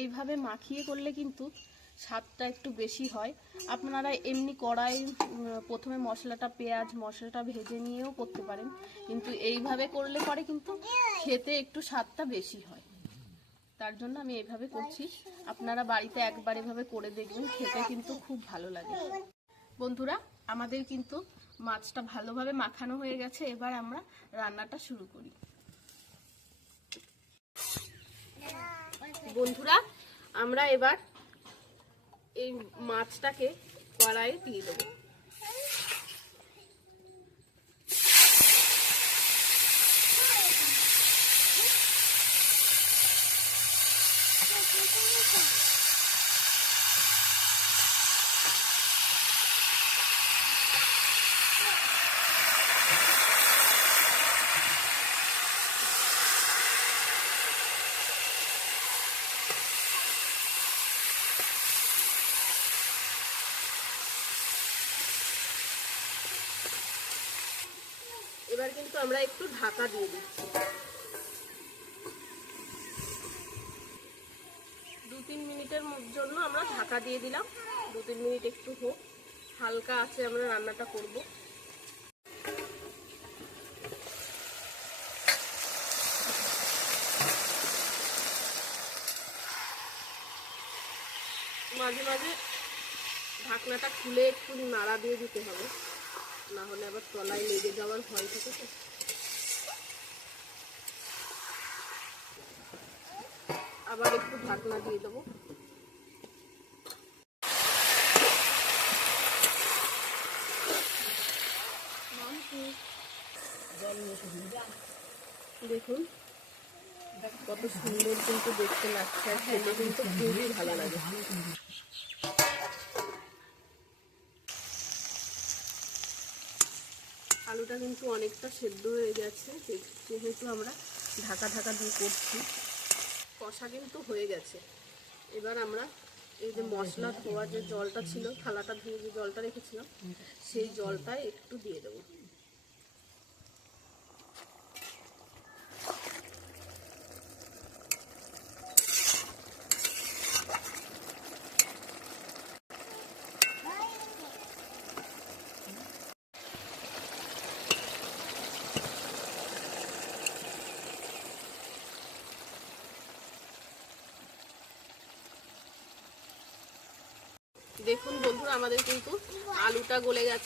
এইভাবে মাখিয়ে করলে কিন্তু স্বাদটা একটু বেশি হয়। আপনারা এমনি কড়াই প্রথমে পেঁয়াজ মশলাটা ভেজে নিয়েও করতে পারেন, কিন্তু এইভাবে করলে পরে কিন্তু খেতে একটু স্বাদটা বেশি হয়। তার জন্য আমি এইভাবে করছি। আপনারা বাড়িতে একবার এভাবে করে দেখবেন, খেতে কিন্তু খুব ভালো লাগে। বন্ধুরা, আমাদের কিন্তু মাছটা ভালোভাবে মাখানো হয়ে গেছে। এবার আমরা রান্নাটা শুরু করি। বন্ধুরা, আমরা এবার এই মাছটাকে কড়াইয়ে দিয়ে দেবো। এবার কিন্তু আমরা একটু ঢাকা দিয়ে দিচ্ছি। 2-3 মিনিটের জন্য আমরা ঢাকা দিয়ে দিলাম। 2-3 মিনিট একটু হোক, হালকা আছে আমরা রান্নাটা করব। মাঝে মাঝে ঢাকনাটা খুলে একটু নাড়া দিয়ে দিতে হবে, না হলে আবার তলায় লেগে যাওয়ার ভয় থাকে। তো আবার একটু ঢাকনা দিয়ে দেবো। দেখুন কত সুন্দর কিন্তু দেখতে লাগছে, আর খেতে কিন্তু খুবই ভালো লাগে। আলুটা কিন্তু অনেকটা সেদ্ধ হয়ে গেছে, যেহেতু আমরা ঢাকা দিয়ে করছি। কষা কিন্তু হয়ে গেছে। এবার আমরা এই যে মশলা ধোয়া যে জলটা ছিল, থালাটা ধুয়ে যে জলটা রেখেছিলাম, সেই জলটা একটু দিয়ে দেবো। দেখুন বন্ধুরা, আমাদের কিন্তু আলুটা গলে গেছে।